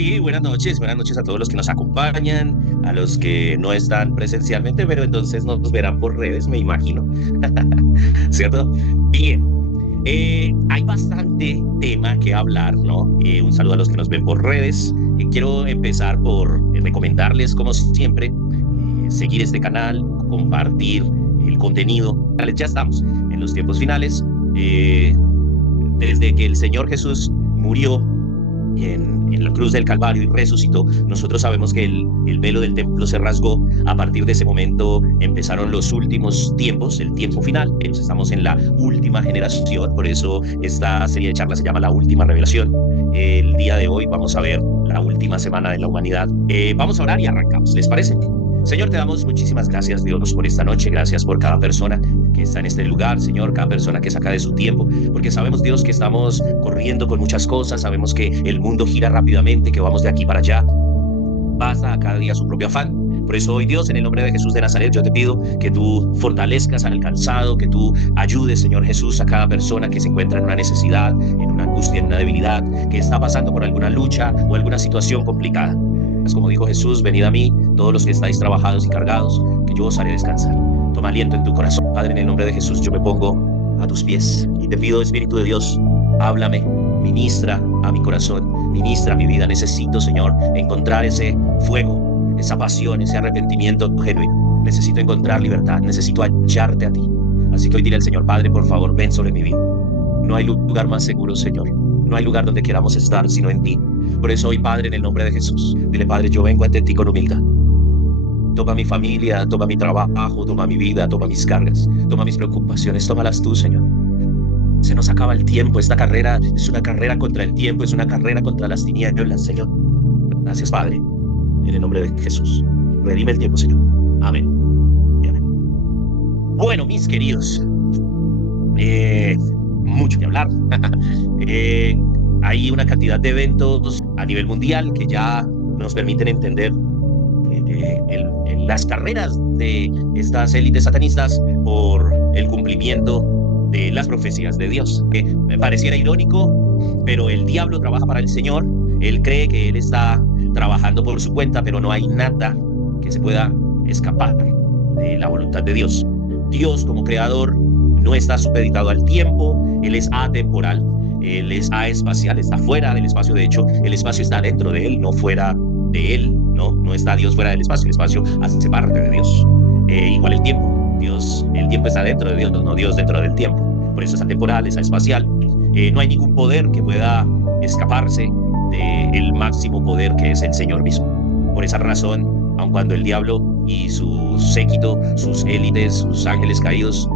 Sí, buenas noches a todos los que nos acompañan, a los que no están presencialmente, pero entonces nos verán por redes, me imagino, ¿cierto? Bien, hay bastante tema que hablar, ¿no? Un saludo a los que nos ven por redes. Quiero empezar por recomendarles, como siempre, seguir este canal, compartir el contenido. Ya estamos en los tiempos finales. Desde que el Señor Jesús murió en la cruz del Calvario y resucitó, nosotros sabemos que el velo del templo se rasgó. A partir de ese momento empezaron los últimos tiempos, el tiempo final. Estamos en la última generación, por eso esta serie de charlas se llama La Última Revelación. El día de hoy vamos a ver la última semana de la humanidad. Vamos a orar y arrancamos, ¿les parece? Señor, te damos muchísimas gracias, Dios, por esta noche. Gracias por cada persona que está en este lugar, Señor, cada persona que saca de su tiempo, porque sabemos, Dios, que estamos corriendo con muchas cosas, sabemos que el mundo gira rápidamente, que vamos de aquí para allá, pasa cada día su propio afán. Por eso hoy, Dios, en el nombre de Jesús de Nazaret, yo te pido que tú fortalezcas al cansado, que tú ayudes, Señor Jesús, a cada persona que se encuentra en una necesidad, en una angustia, en una debilidad, que está pasando por alguna lucha o alguna situación complicada. Es como dijo Jesús: venid a mí, todos los que estáis trabajados y cargados, que yo os haré descansar. Toma aliento en tu corazón. Padre, en el nombre de Jesús, yo me pongo a tus pies y te pido, Espíritu de Dios, háblame, ministra a mi corazón, ministra a mi vida. Necesito, Señor, encontrar ese fuego, esa pasión, ese arrepentimiento genuino. Necesito encontrar libertad, necesito hallarte a ti. Así que hoy diré al Señor: Padre, por favor, ven sobre mi vida. No hay lugar más seguro, Señor. No hay lugar donde queramos estar sino en ti. Por eso hoy, Padre, en el nombre de Jesús, dile: Padre, yo vengo ante ti con humildad. Toma mi familia, toma mi trabajo, toma mi vida, toma mis cargas, toma mis preocupaciones, tómalas tú, Señor. Se nos acaba el tiempo. Esta carrera es una carrera contra el tiempo, es una carrera contra las tinieblas, Señor. Gracias, Padre, en el nombre de Jesús. Redime el tiempo, Señor. Amén. Amén. Bueno, mis queridos, mucho que hablar. Hay una cantidad de eventos a nivel mundial que ya nos permiten entender las carreras de estas élites satanistas por el cumplimiento de las profecías de Dios. Me pareciera irónico, pero el diablo trabaja para el Señor. Él cree que él está trabajando por su cuenta, pero no hay nada que se pueda escapar de la voluntad de Dios. Dios, como creador, no está supeditado al tiempo. Él es atemporal. Él es aespacial, está fuera del espacio. De hecho, el espacio está dentro de él, no fuera de él. No está Dios fuera del espacio. El espacio hace parte de Dios. Igual el tiempo. El tiempo está dentro de Dios, no Dios dentro del tiempo. Por eso es atemporal, es aespacial. No hay ningún poder que pueda escaparse del máximo poder que es el Señor mismo. Por esa razón, aun cuando el diablo y su séquito, sus élites, sus ángeles caídos,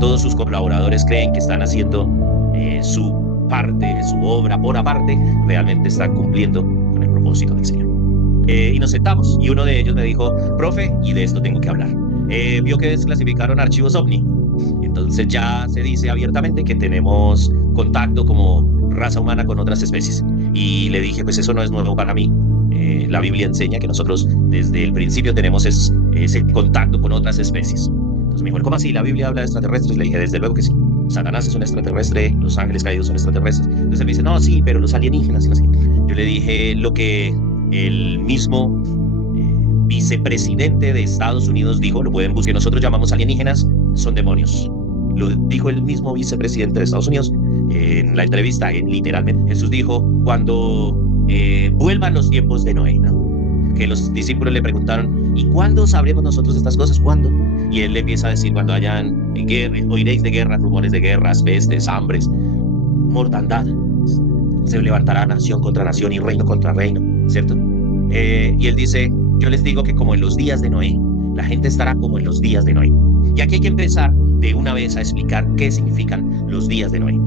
todos sus colaboradores creen que están haciendo su parte, su obra por aparte, realmente están cumpliendo con el propósito del Señor. Y nos sentamos y uno de ellos me dijo: profe, y de esto tengo que hablar. Vio que desclasificaron archivos OVNI. Entonces ya se dice abiertamente que tenemos contacto como raza humana con otras especies. Y le dije: pues eso no es nuevo para mí. La Biblia enseña que nosotros desde el principio tenemos ese contacto con otras especies. Entonces me dijo: ¿cómo así? ¿La Biblia habla de extraterrestres? Le dije: desde luego que sí. Satanás es un extraterrestre, los ángeles caídos son extraterrestres. Entonces él me dice: no, sí, pero los alienígenas. Yo le dije lo que el mismo vicepresidente de Estados Unidos dijo, lo pueden buscar, que nosotros llamamos alienígenas, son demonios. Lo dijo el mismo vicepresidente de Estados Unidos en la entrevista, literalmente. Jesús dijo: cuando vuelvan los tiempos de Noé, ¿no? Que los discípulos le preguntaron: ¿y cuándo sabremos nosotros estas cosas? ¿Cuándo? Y él le empieza a decir: cuando hayan guerra, oiréis de guerras, rumores de guerras, pestes, hambres, mortandad. Se levantará nación contra nación y reino contra reino, ¿cierto? Y él dice: yo les digo que como en los días de Noé, la gente estará como en los días de Noé. Y aquí hay que empezar de una vez a explicar qué significan los días de Noé.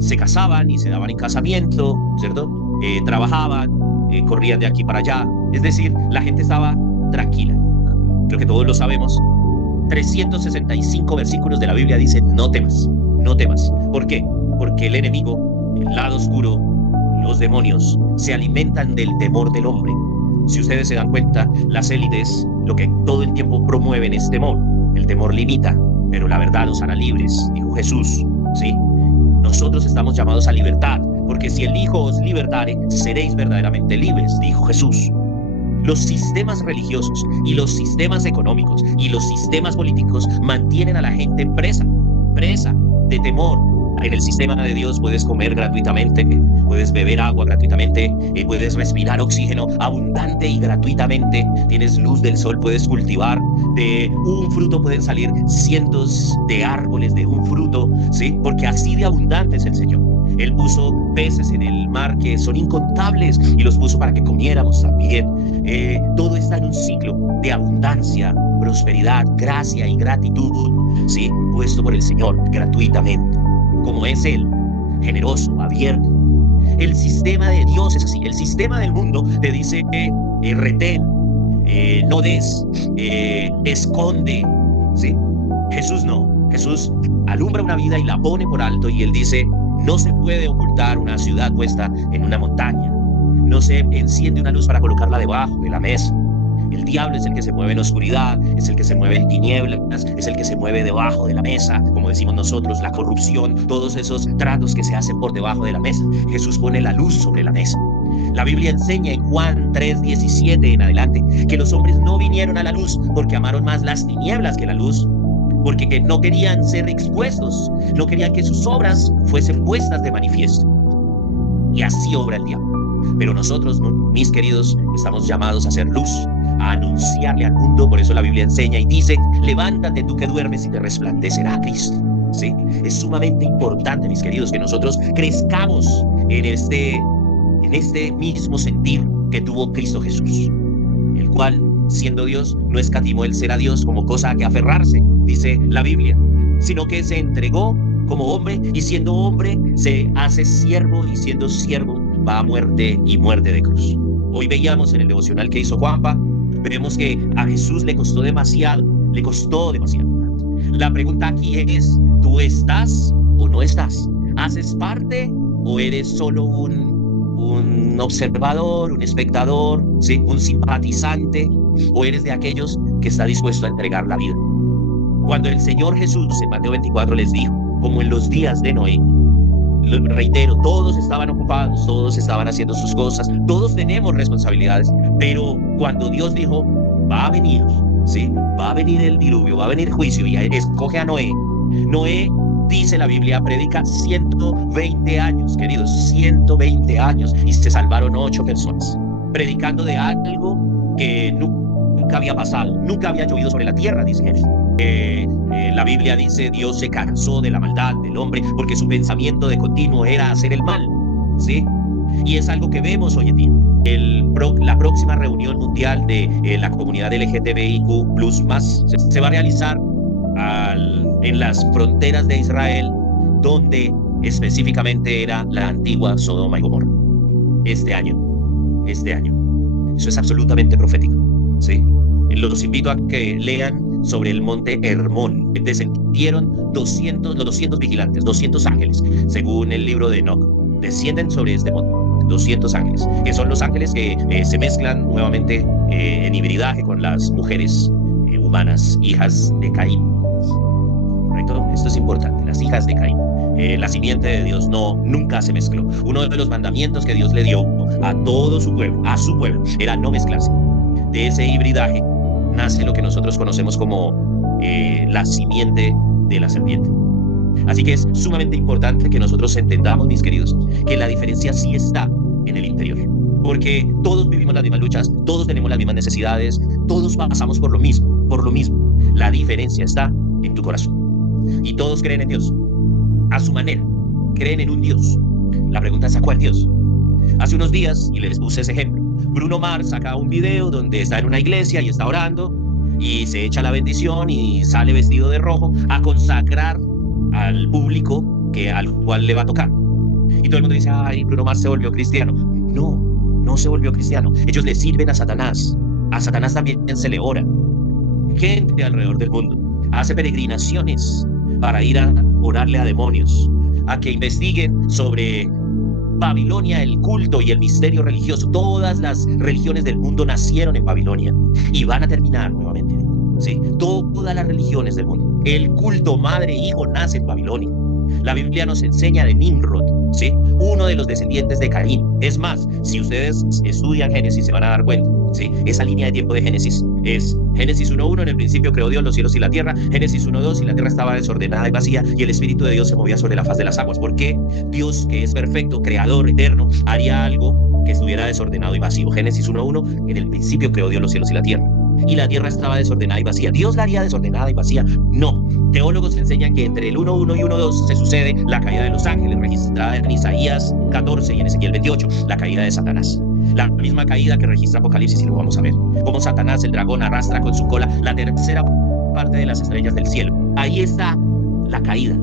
Se casaban y se daban en casamiento, ¿cierto? Trabajaban, corrían de aquí para allá. Es decir, la gente estaba tranquila. Creo que todos lo sabemos. 365 versículos de la Biblia dicen: no temas, no temas. ¿Por qué? Porque el enemigo, el lado oscuro, los demonios, se alimentan del temor del hombre. Si ustedes se dan cuenta, las élites lo que todo el tiempo promueven es temor. El temor limita, pero la verdad os hará libres, dijo Jesús, ¿sí? Nosotros estamos llamados a libertad. porque si el Hijo os libertare, seréis verdaderamente libres, dijo Jesús. Los sistemas religiosos y los sistemas económicos y los sistemas políticos mantienen a la gente presa de temor. En el sistema de Dios puedes comer gratuitamente, puedes beber agua gratuitamente, puedes respirar oxígeno abundante y gratuitamente, tienes luz del sol, puedes cultivar, de un fruto pueden salir cientos de árboles de un fruto, ¿sí? Porque así de abundante es el Señor. Él puso peces en el mar que son incontables y los puso para que comiéramos también. Todo está en un ciclo de abundancia, prosperidad, gracia y gratitud, ¿sí? Puesto por el Señor gratuitamente. Como es Él, generoso, abierto. El sistema de Dios es así. El sistema del mundo te dice retén, no des, esconde, ¿sí? Jesús no. Jesús alumbra una vida y la pone por alto, y Él dice: no se puede ocultar una ciudad puesta en una montaña. No se enciende una luz para colocarla debajo de la mesa. El diablo es el que se mueve en oscuridad, es el que se mueve en tinieblas, es el que se mueve debajo de la mesa, como decimos nosotros, la corrupción, todos esos tratos que se hacen por debajo de la mesa. Jesús pone la luz sobre la mesa. La Biblia enseña en Juan 3:17 en adelante que los hombres no vinieron a la luz porque amaron más las tinieblas que la luz, porque no querían ser expuestos, no querían que sus obras fuesen puestas de manifiesto. Y así obra el diablo. Pero nosotros, mis queridos, estamos llamados a hacer luz, a anunciarle al mundo. Por eso la Biblia enseña y dice: levántate tú que duermes y te resplandecerá Cristo. ¿Sí? Es sumamente importante, mis queridos, que nosotros crezcamos en este mismo sentir que tuvo Cristo Jesús, el cual, siendo Dios, no escatimó el ser a Dios como cosa a que aferrarse, dice la Biblia, sino que se entregó como hombre, y siendo hombre se hace siervo, y siendo siervo va a muerte, y muerte de cruz. Hoy veíamos en el devocional que hizo Juanpa, vemos que a Jesús le costó demasiado. La pregunta aquí es: ¿tú estás o no estás? ¿Haces parte o eres solo un observador, un espectador, ¿sí? Un simpatizante? ¿O eres de aquellos que está dispuesto a entregar la vida? Cuando el Señor Jesús en Mateo 24 les dijo, como en los días de Noé, lo reitero, todos estaban ocupados, todos estaban haciendo sus cosas, todos tenemos responsabilidades, pero cuando Dios dijo: va a venir, ¿sí? Va a venir el diluvio, va a venir juicio, y escoge a Noé. Noé, dice la Biblia, predica 120 años, queridos, 120 años, y se salvaron 8 personas, predicando de algo que nunca había pasado, nunca había llovido sobre la tierra, dice Génesis. La Biblia dice: Dios se cansó de la maldad del hombre porque su pensamiento de continuo era hacer el mal, ¿sí? Y es algo que vemos hoy en día. La próxima reunión mundial de la comunidad LGTBIQ+, se va a realizar en las fronteras de Israel, donde específicamente era la antigua Sodoma y Gomorra. Este año. Eso es absolutamente profético, ¿sí? Los invito a que lean sobre el monte Hermón. Descendieron los 200 vigilantes, 200 ángeles, según el libro de Enoc. Descienden sobre este monte 200 ángeles, que son los ángeles que se mezclan nuevamente en hibridaje con las mujeres humanas, hijas de Caín. ¿Correcto? Esto es importante, las hijas de Caín. La simiente de Dios nunca se mezcló. Uno de los mandamientos que Dios le dio a todo su pueblo, era no mezclarse. De ese hibridaje nace lo que nosotros conocemos como la simiente de la serpiente. Así que es sumamente importante que nosotros entendamos, mis queridos, que la diferencia sí está en el interior, porque todos vivimos las mismas luchas, todos tenemos las mismas necesidades, todos pasamos por lo mismo. La diferencia está en tu corazón, y todos creen en Dios a su manera, creen en un Dios. La pregunta es: ¿a cuál Dios? Hace unos días, y les puse ese ejemplo, Bruno Mars saca un video donde está en una iglesia y está orando, y se echa la bendición y sale vestido de rojo a consagrar al público al cual le va a tocar. Y todo el mundo dice: ay, Bruno Mars se volvió cristiano. No se volvió cristiano. Ellos le sirven a Satanás. A Satanás también se le ora. Gente alrededor del mundo hace peregrinaciones para ir a orarle a demonios, a que investiguen sobre Babilonia, el culto y el misterio religioso. Todas las religiones del mundo nacieron en Babilonia y van a terminar nuevamente, ¿sí? Todas las religiones del mundo. El culto madre-hijo nace en Babilonia. La Biblia nos enseña de Nimrod, ¿sí? Uno de los descendientes de Caín. Es más, si ustedes estudian Génesis se van a dar cuenta, ¿sí? Esa línea de tiempo de Génesis es Génesis 1:1, en el principio creó Dios los cielos y la tierra. Génesis 1:2, y la tierra estaba desordenada y vacía, y el Espíritu de Dios se movía sobre la faz de las aguas. ¿Por qué Dios, que es perfecto, creador, eterno, haría algo que estuviera desordenado y vacío? Génesis 1:1, en el principio creó Dios los cielos y la tierra. Y la tierra estaba desordenada y vacía. ¿Dios la haría desordenada y vacía? No. Teólogos enseñan que entre el 1:1 y 1:2 se sucede la caída de los ángeles, registrada en Isaías 14 y en Ezequiel 28, la caída de Satanás. La misma caída que registra Apocalipsis, y lo vamos a ver. Cómo Satanás, el dragón, arrastra con su cola la tercera parte de las estrellas del cielo. Ahí está la caída.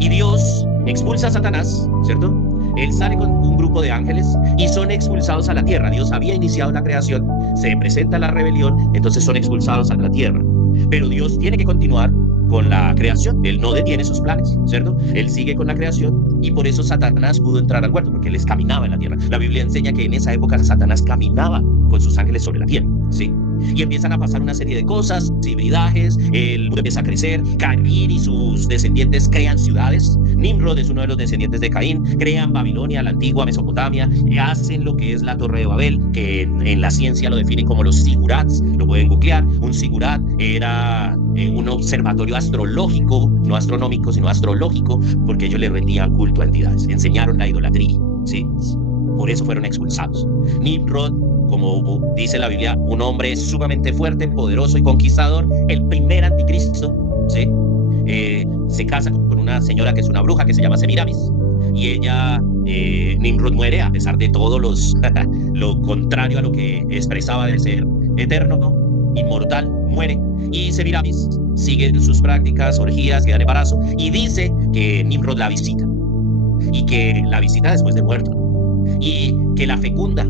Y Dios expulsa a Satanás, ¿cierto? Él sale con un grupo de ángeles y son expulsados a la tierra. Dios había iniciado la creación, se presenta la rebelión, entonces son expulsados a la tierra. Pero Dios tiene que continuar con la creación. Él no detiene sus planes, ¿cierto? Él sigue con la creación, y por eso Satanás pudo entrar al huerto, porque él caminaba en la tierra. La Biblia enseña que en esa época Satanás caminaba con sus ángeles sobre la tierra, ¿sí? Y empiezan a pasar una serie de cosas, hibridajes, el mundo empieza a crecer, Caín y sus descendientes crean ciudades. Nimrod es uno de los descendientes de Caín, crean Babilonia, la antigua Mesopotamia, hacen lo que es la Torre de Babel, que en la ciencia lo definen como los zigurats, lo pueden googlear. Un zigurat era un observatorio astrológico, no astronómico, sino astrológico, porque ellos le rendían culto a entidades, enseñaron la idolatría, ¿sí? Por eso fueron expulsados. Nimrod, como dice la Biblia, un hombre sumamente fuerte, poderoso y conquistador, el primer anticristo, ¿sí? Se casa con una señora que es una bruja, que se llama Semiramis, y ella, Nimrod, muere a pesar de todo lo contrario a lo que expresaba de ser eterno, inmortal, muere, y Semiramis sigue en sus prácticas, orgías, queda en embarazo, y dice que Nimrod la visita, y que la visita después de muerto, y que la fecunda,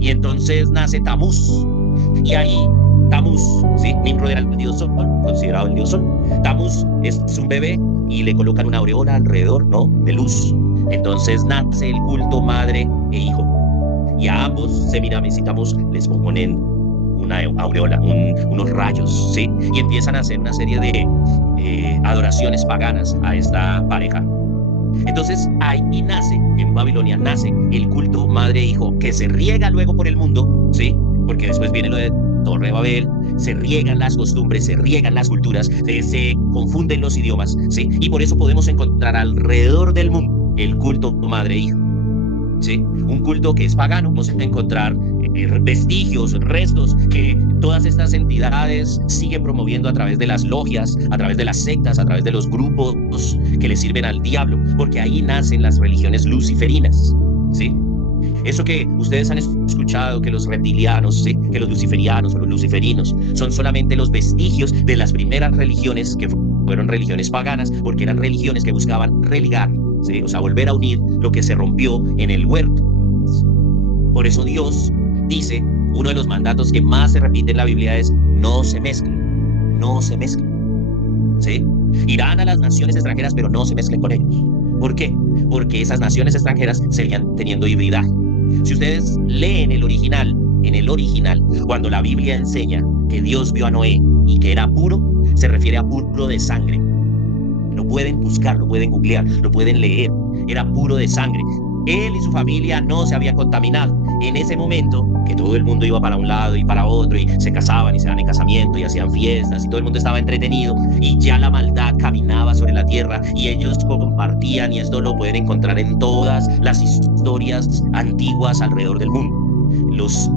y entonces nace Tamuz, y ahí Tamuz, ¿sí? Nimrod era el dios sol, considerado el dios sol. Tamuz es un bebé y le colocan una aureola alrededor, ¿no?, de luz. Entonces nace el culto madre e hijo, y a ambos, Semiramis y Tamuz, les ponen una aureola, unos rayos, ¿sí? Y empiezan a hacer una serie de adoraciones paganas a esta pareja. Entonces ahí nace, en Babilonia nace el culto madre e hijo, que se riega luego por el mundo, ¿sí? Porque después viene lo de Torre de Babel, se riegan las costumbres, se riegan las culturas, se confunden los idiomas, ¿sí? Y por eso podemos encontrar alrededor del mundo el culto madre e hijo, ¿sí? Un culto que es pagano. Vamos a encontrar vestigios, restos que todas estas entidades siguen promoviendo a través de las logias, a través de las sectas, a través de los grupos que le sirven al diablo, porque ahí nacen las religiones luciferinas, ¿sí? Eso que ustedes han escuchado, que los reptilianos, ¿sí?, que los luciferianos o los luciferinos son solamente los vestigios de las primeras religiones, que fueron religiones paganas, porque eran religiones que buscaban religar, ¿sí?, o sea, volver a unir lo que se rompió en el huerto. Por eso Dios dice, uno de los mandatos que más se repite en la Biblia es: no se mezclen, no se mezclen, ¿sí? Irán a las naciones extranjeras, pero no se mezclen con ellos. ¿Por qué? Porque esas naciones extranjeras seguían teniendo hibridaje. Si ustedes leen el original, en el original, cuando la Biblia enseña que Dios vio a Noé y que era puro, se refiere a puro de sangre. Lo pueden buscar, lo pueden googlear, lo pueden leer. Era puro de sangre. Él y su familia no se habían contaminado. En ese momento, que todo el mundo iba para un lado y para otro, y se casaban y se daban en casamiento y hacían fiestas, y todo el mundo estaba entretenido, y ya la maldad caminaba sobre la tierra, y ellos compartían, y esto lo pueden encontrar en todas las historias antiguas alrededor del mundo. Los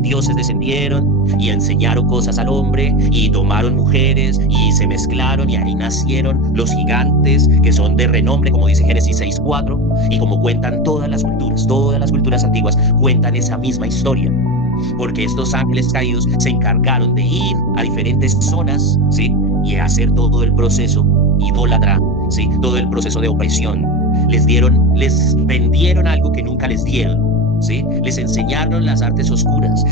dioses descendieron y enseñaron cosas al hombre, y tomaron mujeres y se mezclaron, y ahí nacieron los gigantes, que son de renombre, como dice Génesis 6:4, y como cuentan todas las culturas antiguas cuentan esa misma historia, porque estos ángeles caídos se encargaron de ir a diferentes zonas, ¿sí?, y hacer todo el proceso idólatra, ¿sí?, todo el proceso de opresión. Les vendieron algo que nunca les dieron, ¿sí? Les enseñaron las artes oscuras.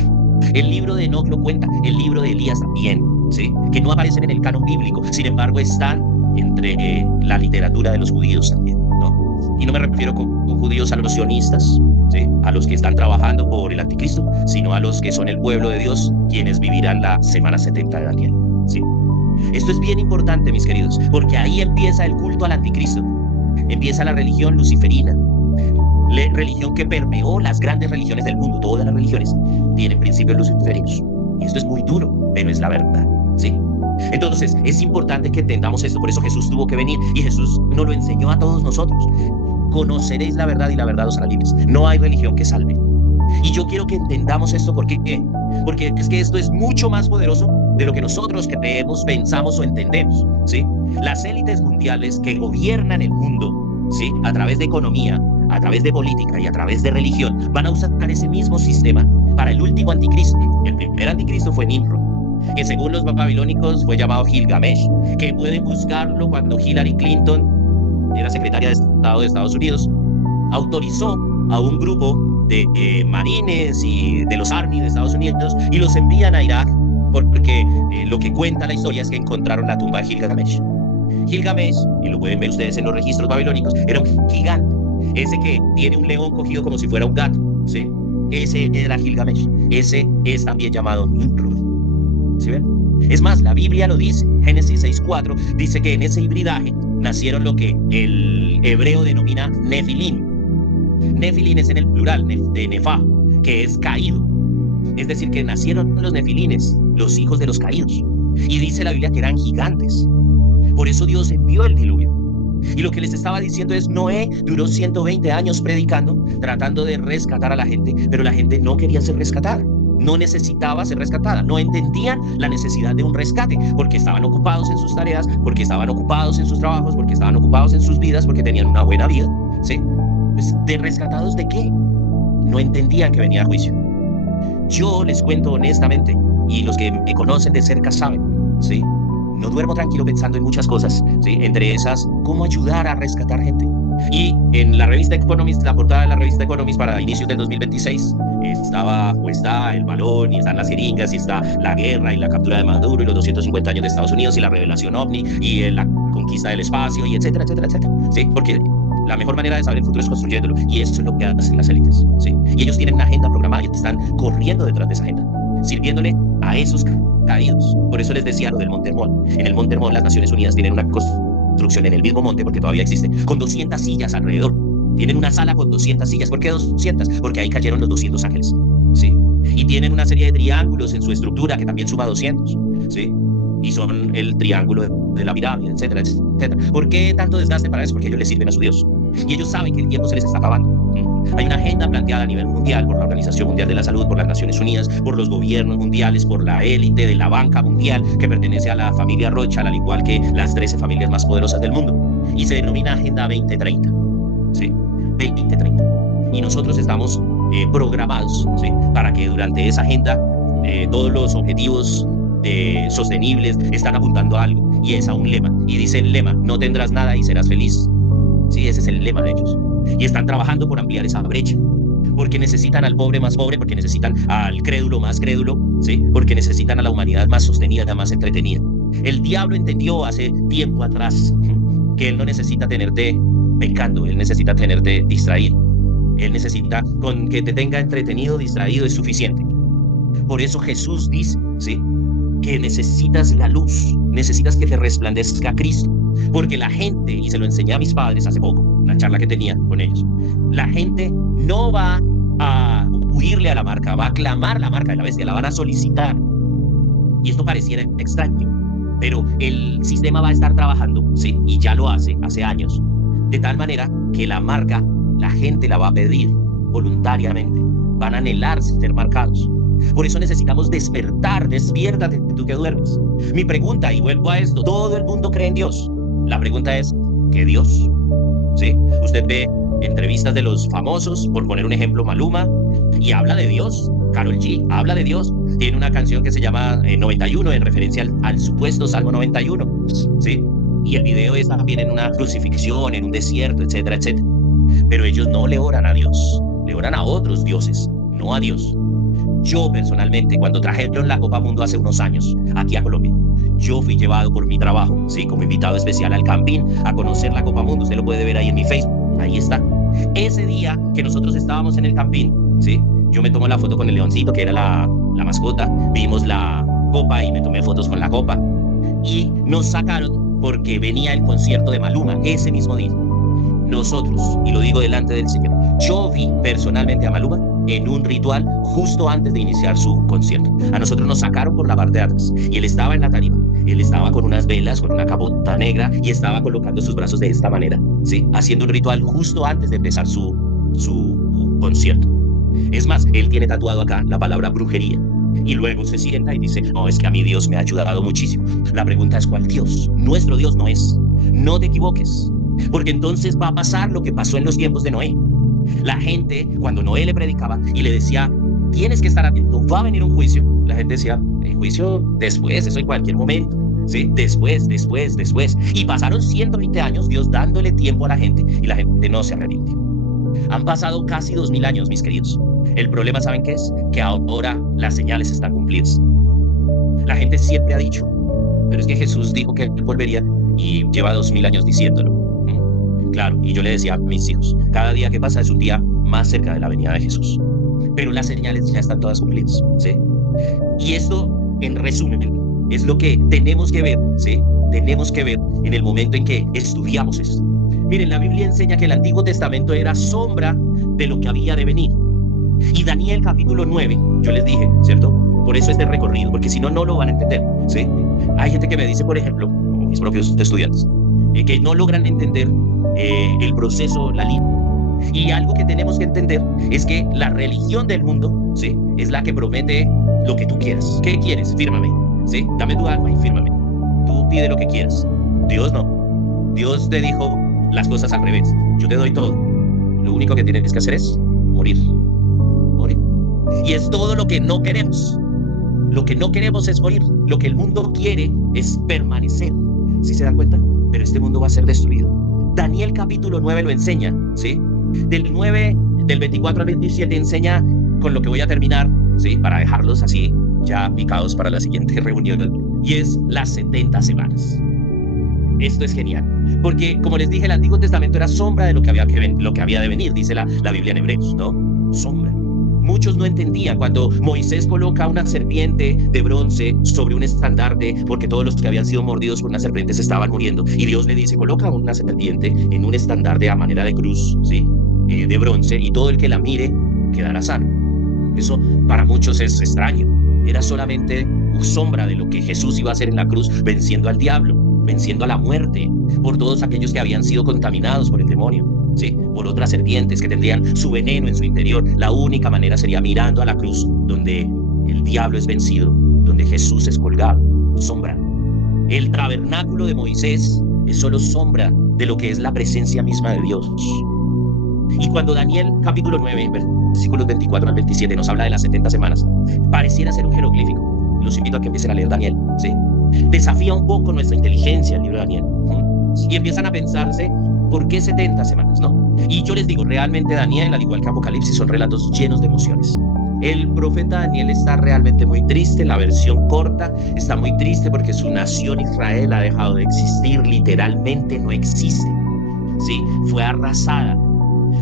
El libro de Enoc lo cuenta, el libro de Elías también, ¿sí?, que no aparecen en el canon bíblico, sin embargo están entre la literatura de los judíos también, ¿no? Y no me refiero con judíos a los sionistas, ¿sí?, a los que están trabajando por el anticristo, sino a los que son el pueblo de Dios, quienes vivirán la semana 70 de Daniel, ¿sí? Esto es bien importante, mis queridos, porque ahí empieza el culto al anticristo. empieza la religión luciferina, religión que permeó las grandes religiones del mundo. Todas las religiones tienen principios luciferinos. Y esto es muy duro, pero es la verdad, ¿sí? Entonces, es importante que entendamos esto. Por eso Jesús tuvo que venir y Jesús nos lo enseñó a todos nosotros. Conoceréis la verdad y la verdad os hará libres. No hay religión que salve. Y yo quiero que entendamos esto. ¿Por qué? Porque es que esto es mucho más poderoso de lo que nosotros creemos, pensamos o entendemos, ¿sí? Las élites mundiales que gobiernan el mundo, ¿sí?, a través de economía, a través de política y a través de religión, van a usar ese mismo sistema para el último anticristo. El primer anticristo fue Nimrod, que según los babilónicos fue llamado Gilgamesh, que pueden buscarlo cuando Hillary Clinton era secretaria de Estado de Estados Unidos, autorizó a un grupo de marines y de los Army de Estados Unidos y los envían a Irak porque lo que cuenta la historia es que encontraron la tumba de Gilgamesh. Gilgamesh, y lo pueden ver ustedes en los registros babilónicos, era un gigante, ese que tiene un león cogido como si fuera un gato, ¿sí? Ese era Gilgamesh. Ese es también llamado Nimrod, ¿sí ven? Es más, la Biblia lo dice. Génesis 6:4 dice que en ese hibridaje nacieron lo que el hebreo denomina Nefilim. Nefilim es en el plural de Nefá, que es caído. Es decir, que nacieron los nefilines, los hijos de los caídos. Y dice la Biblia que eran gigantes. Por eso Dios envió el diluvio. Y lo que les estaba diciendo es, Noé duró 120 años predicando, tratando de rescatar a la gente, pero la gente no quería ser rescatada. No necesitaba ser rescatada, no entendían la necesidad de un rescate, porque estaban ocupados en sus tareas, porque estaban ocupados en sus trabajos, porque estaban ocupados en sus vidas, porque tenían una buena vida, ¿sí? Pues, ¿de rescatados de qué? No entendían que venía juicio. Yo les cuento honestamente, y los que me conocen de cerca saben, ¿sí? No duermo tranquilo pensando en muchas cosas, ¿sí? Entre esas, cómo ayudar a rescatar gente. Y en la revista Economist, la portada de la revista Economist para inicios del 2026, está el balón, y están las jeringas, y está la guerra y la captura de Maduro, y los 250 años de Estados Unidos, y la revelación OVNI, y la conquista del espacio, y etcétera, etcétera, etcétera, ¿sí? Porque la mejor manera de saber el futuro es construyéndolo, y eso es lo que hacen las élites, ¿sí? Y ellos tienen una agenda programada y están corriendo detrás de esa agenda, sirviéndole a esos caídos. Por eso les decía lo del Monte Hermón. En el Monte Hermón las Naciones Unidas tienen una construcción en el mismo monte, porque todavía existe, con 200 sillas alrededor. Tienen una sala con 200 sillas. ¿Por qué 200? Porque ahí cayeron los 200 ángeles, ¿sí? Y tienen una serie de triángulos en su estructura que también suma 200, ¿sí? Y son el triángulo de la pirámide, etcétera, etcétera. ¿Por qué tanto desgaste para eso? Porque ellos le sirven a su Dios. Y ellos saben que el tiempo se les está acabando. Hay una agenda planteada a nivel mundial por la Organización Mundial de la Salud, por las Naciones Unidas, por los gobiernos mundiales, por la élite de la banca mundial que pertenece a la familia Rothschild, al igual que las 13 familias más poderosas del mundo. Y se denomina Agenda 2030, ¿sí? 2030. Y nosotros estamos programados, ¿sí?, para que durante esa agenda todos los objetivos sostenibles están apuntando a algo, y es a un lema. Y dice el lema: no tendrás nada y serás feliz. Sí, ese es el lema de ellos. Y están trabajando por ampliar esa brecha, porque necesitan al pobre más pobre, porque necesitan al crédulo más crédulo, ¿sí?, porque necesitan a la humanidad más sostenida, más entretenida. El diablo entendió hace tiempo atrás que él no necesita tenerte pecando, él necesita tenerte distraído. Él necesita con que te tenga entretenido, distraído, es suficiente. Por eso Jesús dice, ¿sí?, que necesitas la luz, necesitas que te resplandezca Cristo. Porque la gente, y se lo enseñé a mis padres hace poco, una charla que tenía con ellos, la gente no va a huirle a la marca, va a clamar la marca de la bestia, la van a solicitar. Y esto pareciera extraño, pero el sistema va a estar trabajando, ¿sí?, y ya lo hace años, de tal manera que la marca, la gente la va a pedir voluntariamente, van a anhelar ser marcados. Por eso necesitamos despertar. Despiértate tú que duermes. Mi pregunta, y vuelvo a esto: todo el mundo cree en Dios. La pregunta es, ¿qué Dios? ¿Sí? Usted ve entrevistas de los famosos, por poner un ejemplo, Maluma, y habla de Dios. Karol G habla de Dios. Tiene una canción que se llama 91, en referencia al supuesto Salmo 91, ¿sí? Y el video es también en una crucifixión, en un desierto, etcétera, etcétera. Pero ellos no le oran a Dios, le oran a otros dioses, no a Dios. Yo personalmente, cuando trajeron la Copa Mundo hace unos años aquí a Colombia, yo fui llevado por mi trabajo, ¿sí?, como invitado especial al Campín a conocer la Copa Mundo. Usted lo puede ver ahí en mi Facebook, ahí está. Ese día que nosotros estábamos en el Campín, ¿sí?, yo me tomo la foto con el leoncito, que era la mascota. Vimos la copa y me tomé fotos con la copa. Y nos sacaron porque venía el concierto de Maluma ese mismo día. nosotros, y lo digo delante del Señor, yo vi personalmente a Maluma en un ritual justo antes de iniciar su concierto. A nosotros nos sacaron por la parte de atrás y él estaba en la tarima. Él estaba con unas velas, con una capota negra y estaba colocando sus brazos de esta manera, ¿sí? Haciendo un ritual justo antes de empezar su concierto. Es más, él tiene tatuado acá la palabra brujería. Y luego se sienta y dice, no, es que a mí Dios me ha ayudado muchísimo. La pregunta es, ¿cuál Dios? Nuestro Dios no es. No te equivoques, porque entonces va a pasar lo que pasó en los tiempos de Noé. La gente, cuando Noé le predicaba y le decía, tienes que estar atento, va a venir un juicio, la gente decía, el juicio después, eso en cualquier momento, ¿sí? Después. Y pasaron 120 años Dios dándole tiempo a la gente y la gente no se arrepintió. Han pasado casi 2000 años, mis queridos. El problema, ¿saben qué es? Que ahora las señales están cumplidas. La gente siempre ha dicho, pero es que Jesús dijo que él volvería y lleva 2000 años diciéndolo. Claro, y yo le decía a mis hijos, cada día que pasa es un día más cerca de la venida de Jesús. Pero las señales ya están todas cumplidas, ¿sí? Y esto, en resumen, es lo que tenemos que ver, ¿sí? Tenemos que ver en el momento en que estudiamos esto. Miren, la Biblia enseña que el Antiguo Testamento era sombra de lo que había de venir. Y Daniel capítulo 9, yo les dije, ¿cierto? Por eso este recorrido, porque si no, no lo van a entender, ¿sí? Hay gente que me dice, por ejemplo, como mis propios estudiantes, que no logran entender el proceso, la línea. Y algo que tenemos que entender es que la religión del mundo, ¿sí? Es la que promete lo que tú quieras. ¿Qué quieres? Fírmame, ¿sí? Dame tu alma y fírmame. Tú pide lo que quieras. Dios no. Dios te dijo las cosas al revés. Yo te doy todo. Lo único que tienes que hacer es morir. Morir. Y es todo lo que no queremos. Lo que no queremos es morir. Lo que el mundo quiere es permanecer. ¿Sí se dan cuenta? Pero este mundo va a ser destruido. Daniel capítulo 9 lo enseña, ¿sí? Del 24 al 27 enseña con lo que voy a terminar, ¿sí? Para dejarlos así ya picados para la siguiente reunión. Y es las 70 semanas. Esto es genial, porque como les dije, el Antiguo Testamento era sombra de lo que había de venir, dice la Biblia en Hebreos, ¿no? Sombra. Muchos no entendían cuando Moisés coloca una serpiente de bronce sobre un estandarte, porque todos los que habían sido mordidos por una serpiente se estaban muriendo, y Dios le dice, coloca una serpiente en un estandarte a manera de cruz, ¿sí? De bronce, y todo el que la mire quedará sano. Eso para muchos es extraño. Era solamente sombra de lo que Jesús iba a hacer en la cruz, venciendo al diablo, venciendo a la muerte, por todos aquellos que habían sido contaminados por el demonio, ¿sí? Por otras serpientes que tendrían su veneno en su interior. La única manera sería mirando a la cruz, donde el diablo es vencido, donde Jesús es colgado. Sombra. El tabernáculo de Moisés es solo sombra de lo que es la presencia misma de Dios. Y cuando Daniel capítulo 9, versículos 24 al 27 nos habla de las 70 semanas, pareciera ser un jeroglífico. Los invito a que empiecen a leer Daniel, ¿sí? Desafía un poco nuestra inteligencia el libro de Daniel, ¿sí? Y empiezan a pensarse, ¿por qué 70 semanas, no? Y yo les digo, realmente Daniel, al igual que Apocalipsis, son relatos llenos de emociones. El profeta Daniel está realmente muy triste, la versión corta está muy triste porque su nación Israel ha dejado de existir, literalmente no existe, ¿sí? Fue arrasada.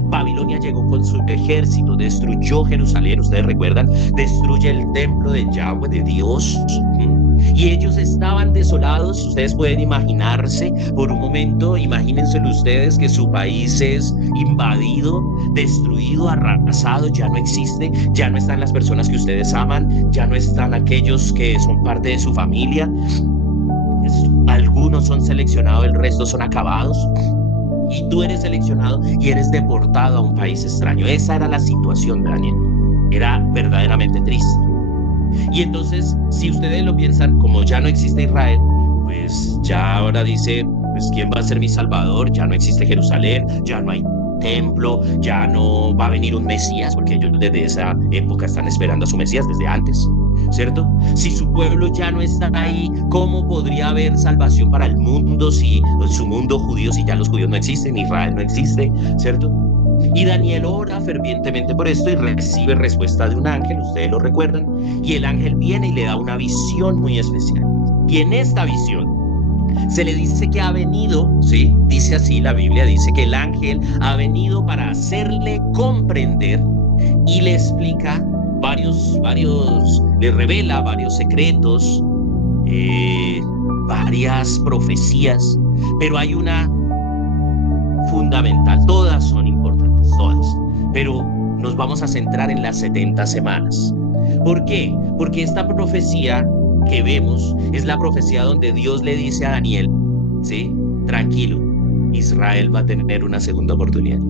Babilonia llegó con su ejército, destruyó Jerusalén, ustedes recuerdan, destruye el templo de Yahweh, de Dios, y ellos estaban desolados. Ustedes pueden imaginarse por un momento, imagínenselo ustedes, que su país es invadido, destruido, arrasado, ya no existe, ya no están las personas que ustedes aman, ya no están aquellos que son parte de su familia, algunos son seleccionados, el resto son acabados. Y tú eres seleccionado y eres deportado a un país extraño. Esa era la situación de Daniel. Era verdaderamente triste. Y entonces, si ustedes lo piensan, como ya no existe Israel, pues ya ahora dice, pues ¿quién va a ser mi salvador? Ya no existe Jerusalén, ya no hay templo, ya no va a venir un Mesías, porque ellos desde esa época están esperando a su Mesías desde antes, ¿cierto? Si su pueblo ya no está ahí, ¿cómo podría haber salvación para el mundo, si su mundo judío, si ya los judíos no existen, Israel no existe, ¿cierto? Y Daniel ora fervientemente por esto y recibe respuesta de un ángel, ustedes lo recuerdan, y el ángel viene y le da una visión muy especial. Y en esta visión se le dice que ha venido, ¿sí? Dice así la Biblia, dice que el ángel ha venido para hacerle comprender y le explica le revela varios secretos, varias profecías, pero hay una fundamental. Todas son importantes, todas. Pero nos vamos a centrar en las 70 semanas. ¿Por qué? Porque esta profecía que vemos es la profecía donde Dios le dice a Daniel, ¿sí? Tranquilo, Israel va a tener una segunda oportunidad.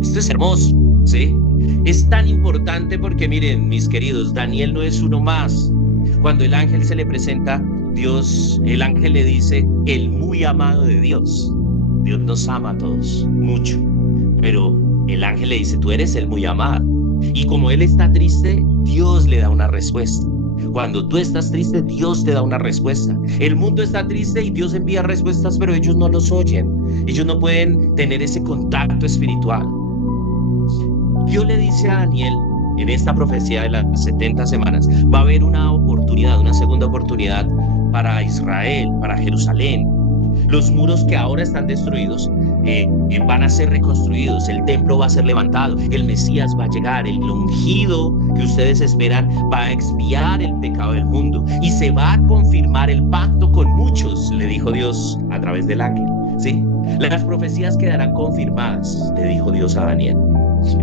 Esto es hermoso, ¿sí? Es tan importante porque miren, mis queridos, Daniel no es uno más. Cuando el ángel se le presenta, Dios, el ángel le dice, el muy amado de Dios. Dios nos ama a todos, mucho. Pero el ángel le dice, tú eres el muy amado. Y como él está triste, Dios le da una respuesta. Cuando tú estás triste, Dios te da una respuesta. El mundo está triste y Dios envía respuestas, pero ellos no los oyen. Ellos no pueden tener ese contacto espiritual. Dios le dice a Daniel, en esta profecía de las 70 semanas, va a haber una oportunidad, una segunda oportunidad para Israel, para Jerusalén. Los muros que ahora están destruidos van a ser reconstruidos, el templo va a ser levantado, el Mesías va a llegar, el ungido que ustedes esperan va a expiar el pecado del mundo y se va a confirmar el pacto con muchos, le dijo Dios a través del ángel, ¿sí? Las profecías quedarán confirmadas, le dijo Dios a Daniel.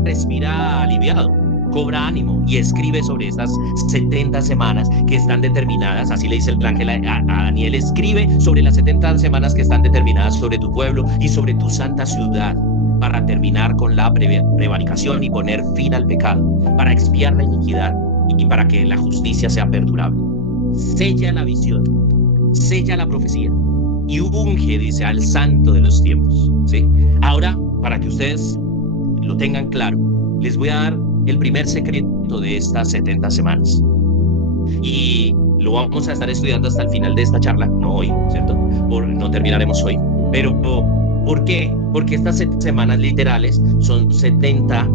Respira aliviado, cobra ánimo y escribe sobre estas 70 semanas que están determinadas, así le dice el ángel a Daniel, escribe sobre las 70 semanas que están determinadas sobre tu pueblo y sobre tu santa ciudad, para terminar con la prevaricación y poner fin al pecado, para expiar la iniquidad y para que la justicia sea perdurable. Sella la visión, sella la profecía y unge, dice, al santo de los tiempos, ¿sí? Ahora, para que ustedes lo tengan claro, les voy a dar el primer secreto de estas 70 semanas. Y lo vamos a estar estudiando hasta el final de esta charla, no hoy, ¿cierto? No terminaremos hoy. Pero, ¿por qué? Porque estas semanas literales son 70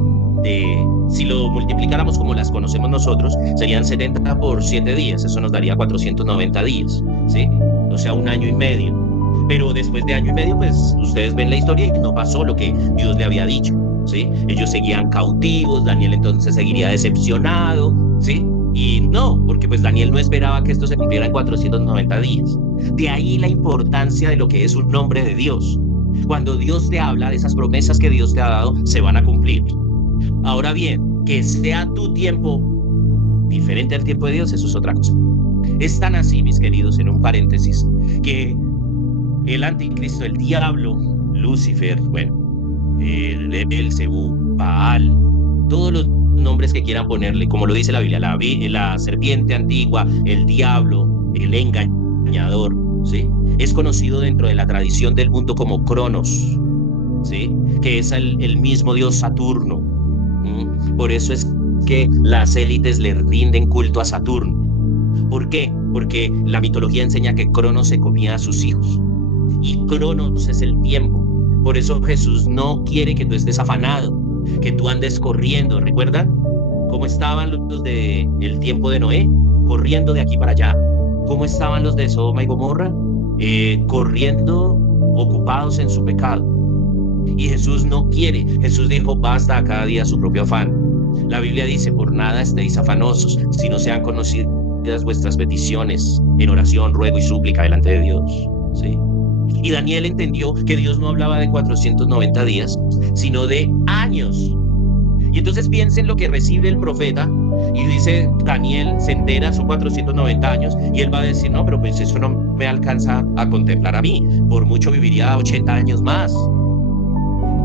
si lo multiplicáramos como las conocemos nosotros, serían 70 por 7 días, eso nos daría 490 días, ¿sí? O sea, un año y medio. Pero después de año y medio, pues, ustedes ven la historia y no pasó lo que Dios le había dicho, ¿sí? Ellos seguían cautivos, Daniel entonces seguiría decepcionado, ¿sí? Y no, porque pues Daniel no esperaba que esto se cumpliera en 490 días. De ahí la importancia de lo que es un nombre de Dios. Cuando Dios te habla de esas promesas que Dios te ha dado, se van a cumplir. Ahora bien, que sea tu tiempo diferente al tiempo de Dios, eso es otra cosa. Es tan así, mis queridos, en un paréntesis, que el anticristo, el diablo, Lucifer, bueno, Belcebú, Baal, todos los nombres que quieran ponerle, como lo dice la Biblia, la serpiente antigua, el diablo, el engañador, ¿sí? Es conocido dentro de la tradición del mundo como Cronos, ¿sí? Que es el mismo dios Saturno. Por eso es que las élites le rinden culto a Saturno. ¿Por qué? Porque la mitología enseña que Cronos se comía a sus hijos. Y Cronos es el tiempo. Por eso Jesús no quiere que tú estés afanado, que tú andes corriendo. ¿Recuerdan cómo estaban los del tiempo de Noé? Corriendo de aquí para allá. ¿Cómo estaban los de Sodoma y Gomorra? Corriendo, ocupados en su pecado. Y Jesús no quiere. Jesús dijo, basta a cada día su propio afán. La Biblia dice, por nada estéis afanosos, si no sean conocidas vuestras peticiones en oración, ruego y súplica delante de Dios, ¿sí? Y Daniel entendió que Dios no hablaba de 490 días, sino de años. Y entonces piensen lo que recibe el profeta y dice, Daniel se entera, son 490 años, y él va a decir, no, pero pues eso no me alcanza a contemplar a mí, por mucho viviría 80 años más.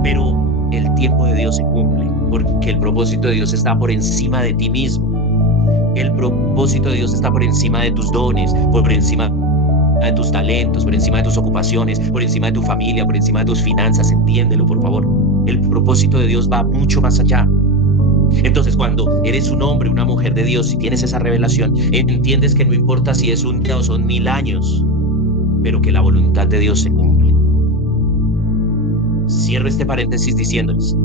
Pero el tiempo de Dios se cumple, porque el propósito de Dios está por encima de ti mismo. El propósito de Dios está por encima de tus dones, por encima de tus talentos, por encima de tus ocupaciones, por encima de tu familia, por encima de tus finanzas. Entiéndelo, por favor. El propósito de Dios va mucho más allá. Entonces, cuando eres un hombre, una mujer de Dios y tienes esa revelación, entiendes que no importa si es un día o son 1000 años, pero que la voluntad de Dios se cumple. Cierro este paréntesis diciéndoles,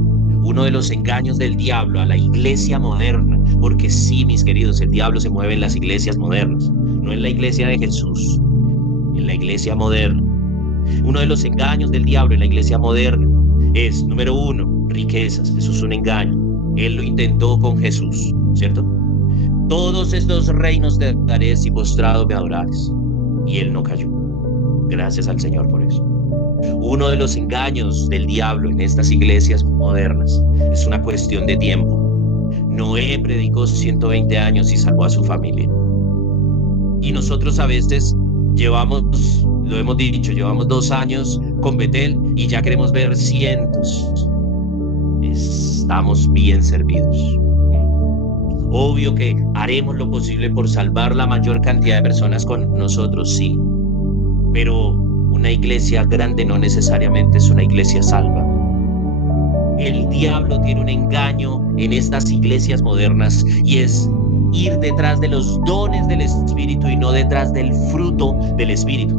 uno de los engaños del diablo a la iglesia moderna, porque sí, mis queridos, el diablo se mueve en las iglesias modernas, no en la iglesia de Jesús, en la iglesia moderna. Uno de los engaños del diablo en la iglesia moderna es, número 1, riquezas. Eso es un engaño. Él lo intentó con Jesús, ¿cierto? Todos estos reinos te daré si postrado me adorares. Y él no cayó. Gracias al Señor por eso. Uno de los engaños del diablo en estas iglesias modernas es una cuestión de tiempo. Noé predicó 120 años y salvó a su familia. Y nosotros a veces llevamos, lo hemos dicho, llevamos 2 años con Betel y ya queremos ver cientos. Estamos bien servidos. Obvio que haremos lo posible por salvar la mayor cantidad de personas con nosotros, sí. Pero una iglesia grande no necesariamente es una iglesia salva. El diablo tiene un engaño en estas iglesias modernas y es ir detrás de los dones del Espíritu y no detrás del fruto del Espíritu.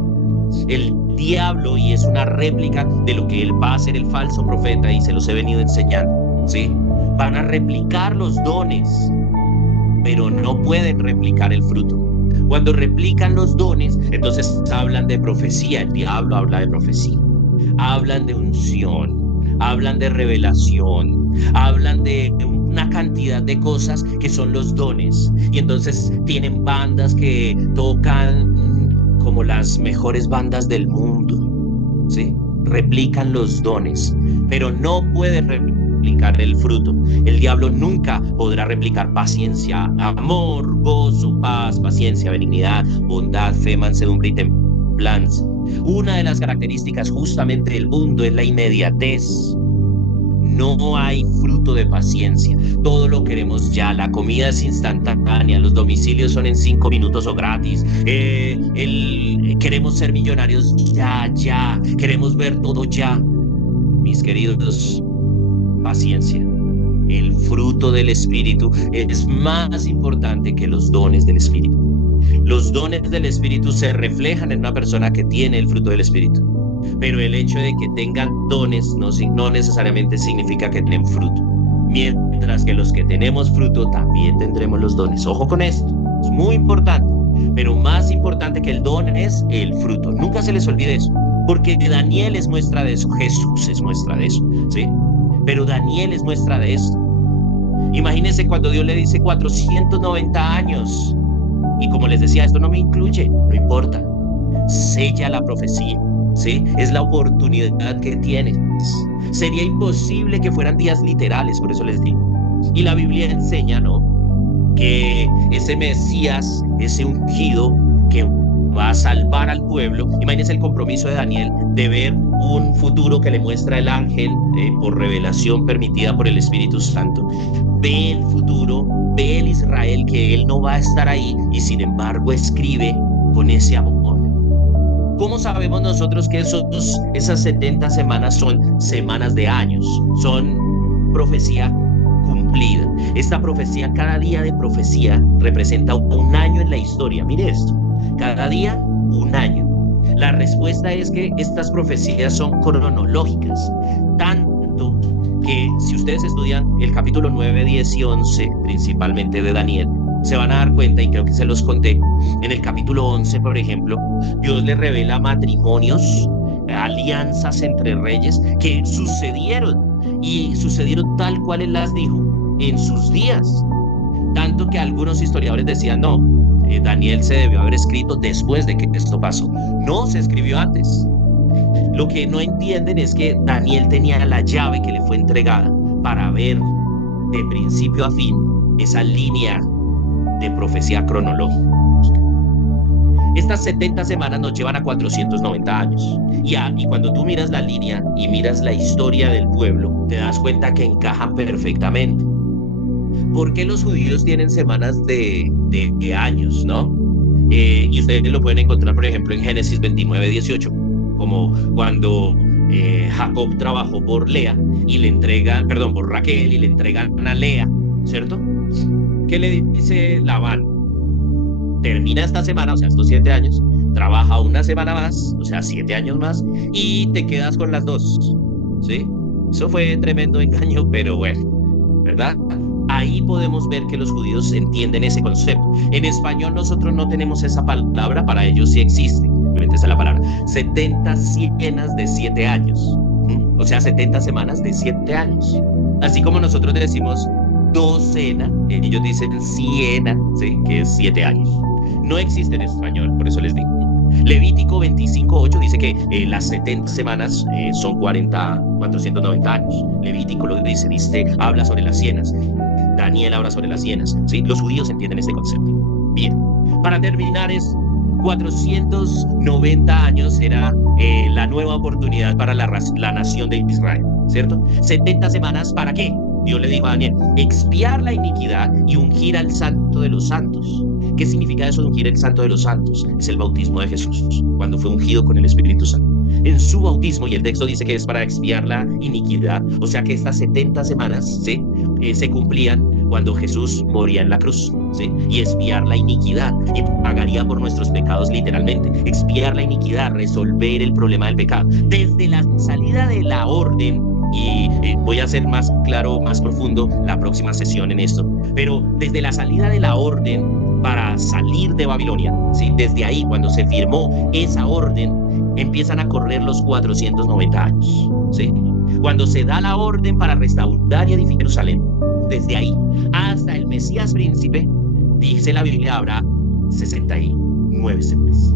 El diablo, y es una réplica de lo que él va a ser el falso profeta, y se los he venido enseñando, ¿sí? Van a replicar los dones, pero no pueden replicar el fruto. Cuando replican los dones, entonces hablan de profecía. El diablo habla de profecía, hablan de unción, hablan de revelación, hablan de una cantidad de cosas que son los dones. Y entonces tienen bandas que tocan como las mejores bandas del mundo, ¿sí? Replican los dones, pero no pueden replicar el fruto. El diablo nunca podrá replicar paciencia, amor, gozo, paz, paciencia, benignidad, bondad, fe, mansedumbre y templanza. Una de las características justamente del mundo es la inmediatez. No hay fruto de paciencia. Todo lo queremos ya. La comida es instantánea. Los domicilios son en 5 minutos o gratis. Queremos ser millonarios ya. Queremos ver todo ya. Mis queridos, paciencia. El fruto del Espíritu es más importante que los dones del Espíritu. Los dones del Espíritu se reflejan en una persona que tiene el fruto del Espíritu. Pero el hecho de que tengan dones no necesariamente significa que tienen fruto. Mientras que los que tenemos fruto también tendremos los dones. Ojo con esto, es muy importante. Pero más importante que el don es el fruto. Nunca se les olvide eso. Porque Daniel es muestra de eso, Jesús es muestra de eso, ¿sí? Pero Daniel es muestra de esto. Imagínense cuando Dios le dice 490 años. Y como les decía, esto no me incluye, no importa. Sella la profecía. ¿Sí? Es la oportunidad que tienes. Sería imposible que fueran días literales, por eso les digo. Y la Biblia enseña, ¿no?, que ese Mesías, ese ungido que va a salvar al pueblo. Imagínense el compromiso de Daniel de ver un futuro que le muestra el ángel por revelación permitida por el Espíritu Santo. Ve el futuro, ve el Israel que él no va a estar ahí, y sin embargo escribe con ese amor. ¿Cómo sabemos nosotros que esas 70 semanas son semanas de años? Son profecía cumplida. Esta profecía, cada día de profecía representa un año en la historia. Mire esto, cada día un año. La respuesta es que estas profecías son cronológicas, tanto que si ustedes estudian el capítulo 9, 10 y 11, principalmente de Daniel, se van a dar cuenta, y creo que se los conté, en el capítulo 11, por ejemplo, Dios le revela matrimonios, alianzas entre reyes que sucedieron, y sucedieron tal cual él las dijo en sus días. Tanto que algunos historiadores decían, no, Daniel se debió haber escrito después de que esto pasó. No, se escribió antes. Lo que no entienden es que Daniel tenía la llave que le fue entregada para ver de principio a fin esa línea de profecía cronológica. Estas 70 semanas nos llevan a 490 años. Y cuando tú miras la línea y miras la historia del pueblo, te das cuenta que encajan perfectamente. ¿Por qué los judíos tienen semanas de años, no? Y ustedes lo pueden encontrar, por ejemplo, en Génesis 29, 18, como cuando Jacob trabajó por Lea y le entregan, perdón, por Raquel, y le entregan a Lea, ¿cierto? ¿Qué le dice Labán? Termina esta semana, o sea, estos 7 años, trabaja una semana más, o sea, 7 años más, y te quedas con las 2, ¿sí? Eso fue tremendo engaño, pero bueno, ¿verdad? Ahí podemos ver que los judíos entienden ese concepto. En español nosotros no tenemos esa palabra, para ellos sí existe, simplemente esa es la palabra. 70 sienas de 7 años, o sea, 70 semanas de 7 años. Así como nosotros decimos docena, ellos dicen siena, ¿sí?, que es 7 años. No existe en español, por eso les digo. Levítico 25:8 dice que las 70 semanas son 490 años. Levítico lo dice, habla sobre las hienas. Daniel habla sobre las hienas, ¿sí? Los judíos entienden este concepto. Bien, para terminar es 490 años será la nueva oportunidad para la nación de Israel, ¿cierto? 70 semanas, ¿para qué? Dios le dijo a Daniel, expiar la iniquidad y ungir al santo de los santos. ¿Qué significa eso de ungir el santo de los santos? Es el bautismo de Jesús, cuando fue ungido con el Espíritu Santo. En su bautismo, y el texto dice que es para expiar la iniquidad, o sea que estas 70 semanas, ¿sí? Se cumplían cuando Jesús moría en la cruz, ¿sí? Y expiar la iniquidad, y pagaría por nuestros pecados literalmente. Expiar la iniquidad, resolver el problema del pecado. Desde la salida de la orden, y voy a ser más claro, más profundo la próxima sesión en esto, pero desde la salida de la orden para salir de Babilonia, ¿sí? Desde ahí, cuando se firmó esa orden, empiezan a correr los 490 años, ¿sí? Cuando se da la orden para restaurar y edificar Jerusalén, desde ahí hasta el Mesías príncipe, dice la Biblia, habrá 69 semanas.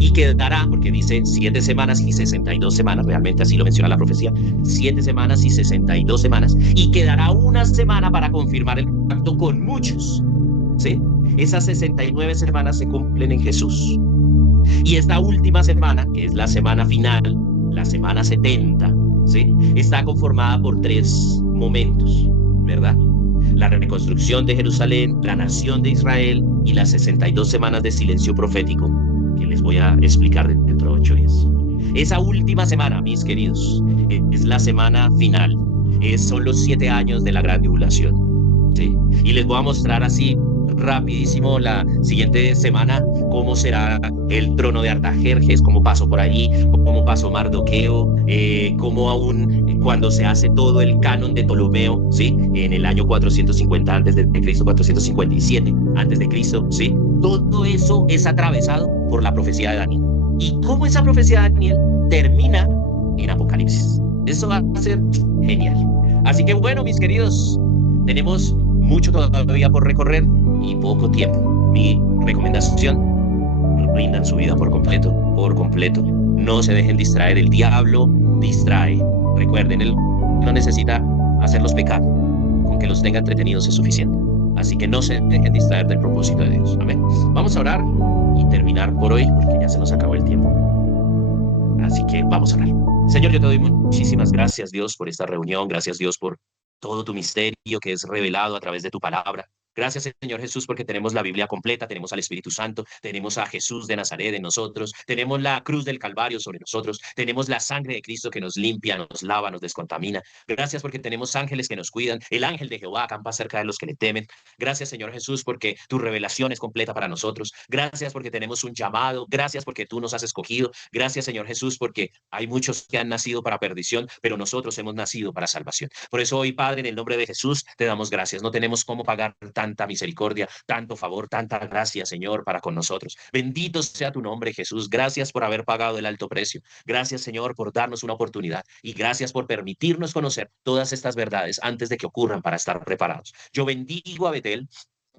Y quedará, porque dice 7 semanas y 62 semanas, realmente así lo menciona la profecía, 7 semanas y 62 semanas, y quedará una semana para confirmar el pacto con muchos, ¿sí? Esas 69 semanas se cumplen en Jesús. Y esta última semana, que es la semana final, la semana 70, ¿sí? Está conformada por 3 momentos, ¿verdad? La reconstrucción de Jerusalén, la nación de Israel y las 62 semanas de silencio profético, que les voy a explicar dentro de 8 días. Esa última semana, mis queridos, es la semana final. Son los 7 años de la gran tribulación, ¿sí? Y les voy a mostrar así rapidísimo la siguiente semana cómo será el trono de Artajerjes, cómo pasó por allí, cómo pasó Mardoqueo, cómo aún cuando se hace todo el canon de Ptolomeo, ¿sí? En el año 450 antes de Cristo, 457 antes de Cristo, ¿sí? Todo eso es atravesado por la profecía de Daniel. Y cómo esa profecía de Daniel termina en Apocalipsis. Eso va a ser genial. Así que bueno, mis queridos, tenemos mucho todavía por recorrer y poco tiempo. Mi recomendación, rindan su vida por completo, por completo. No se dejen distraer, el diablo distrae. Recuerden, él no necesita hacerlos pecar, con que los tenga entretenidos es suficiente. Así que no se dejen distraer del propósito de Dios. Amén. Vamos a orar y terminar por hoy, porque ya se nos acabó el tiempo. Así que vamos a orar. Señor, yo te doy muchísimas gracias, Dios, por esta reunión. Gracias, Dios, por todo tu misterio que es revelado a través de tu palabra. Gracias, Señor Jesús, porque tenemos la Biblia completa, tenemos al Espíritu Santo, tenemos a Jesús de Nazaret en nosotros, tenemos la cruz del Calvario sobre nosotros, tenemos la sangre de Cristo que nos limpia, nos lava, nos descontamina. Gracias porque tenemos ángeles que nos cuidan, el ángel de Jehová acampa cerca de los que le temen. Gracias, Señor Jesús, porque tu revelación es completa para nosotros. Gracias porque tenemos un llamado. Gracias porque tú nos has escogido. Gracias, Señor Jesús, porque hay muchos que han nacido para perdición, pero nosotros hemos nacido para salvación. Por eso hoy, Padre, en el nombre de Jesús, te damos gracias. No tenemos cómo pagar tanta misericordia, tanto favor, tanta gracia, Señor, para con nosotros. Bendito sea tu nombre, Jesús. Gracias por haber pagado el alto precio. Gracias, Señor, por darnos una oportunidad y gracias por permitirnos conocer todas estas verdades antes de que ocurran para estar preparados. Yo bendigo a Betel.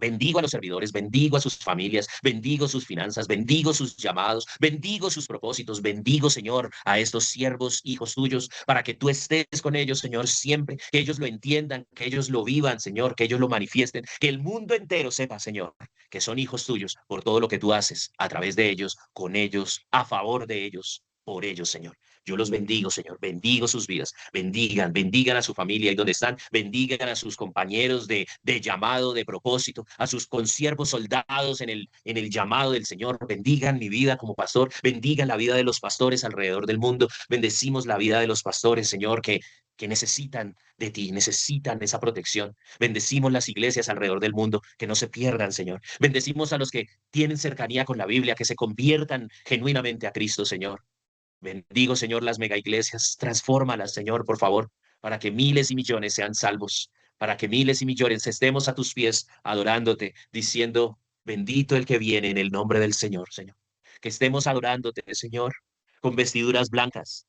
Bendigo a los servidores, bendigo a sus familias, bendigo sus finanzas, bendigo sus llamados, bendigo sus propósitos, bendigo, Señor, a estos siervos, hijos tuyos, para que tú estés con ellos, Señor, siempre, que ellos lo entiendan, que ellos lo vivan, Señor, que ellos lo manifiesten, que el mundo entero sepa, Señor, que son hijos tuyos por todo lo que tú haces a través de ellos, con ellos, a favor de ellos, por ellos, Señor. Yo los bendigo, Señor, bendigo sus vidas, bendigan a su familia y donde están, bendigan a sus compañeros de llamado, de propósito, a sus consiervos soldados en el llamado del Señor, bendigan mi vida como pastor, bendigan la vida de los pastores alrededor del mundo, bendecimos la vida de los pastores, Señor, que necesitan de ti, necesitan esa protección. Bendecimos las iglesias alrededor del mundo, que no se pierdan, Señor. Bendecimos a los que tienen cercanía con la Biblia, que se conviertan genuinamente a Cristo, Señor. Bendigo, Señor, las mega iglesias, transfórmalas, Señor, por favor, para que miles y millones sean salvos, para que miles y millones estemos a tus pies adorándote, diciendo, bendito el que viene en el nombre del Señor, Señor. Que estemos adorándote, Señor, con vestiduras blancas,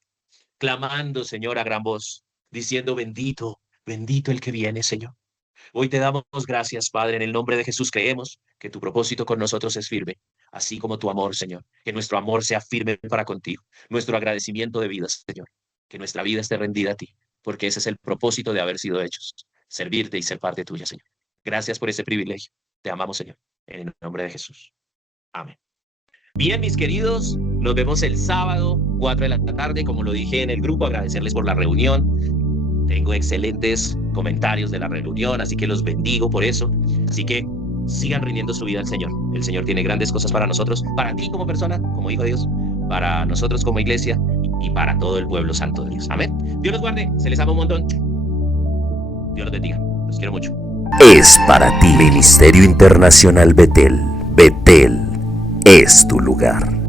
clamando, Señor, a gran voz, diciendo, bendito, bendito el que viene, Señor. Hoy te damos gracias, Padre, en el nombre de Jesús creemos que tu propósito con nosotros es firme. así como tu amor, Señor. Que nuestro amor sea firme para contigo, nuestro agradecimiento de vida, Señor. Que nuestra vida esté rendida a ti, porque ese es el propósito de haber sido hechos, servirte y ser parte tuya, Señor. Gracias por ese privilegio. Te amamos, Señor, en el nombre de Jesús. Amén. Bien, mis queridos, nos vemos el sábado, 4 de la tarde, como lo dije en el grupo, agradecerles por la reunión. Tengo excelentes comentarios de la reunión, así que los bendigo por eso. Así que sigan rindiendo su vida al Señor. El Señor tiene grandes cosas para nosotros, para ti como persona, como hijo de Dios, para nosotros como iglesia y para todo el pueblo santo de Dios. Amén. Dios los guarde, se les ama un montón. Dios los bendiga, los quiero mucho. Es para ti. Ministerio Internacional Betel. Betel es tu lugar.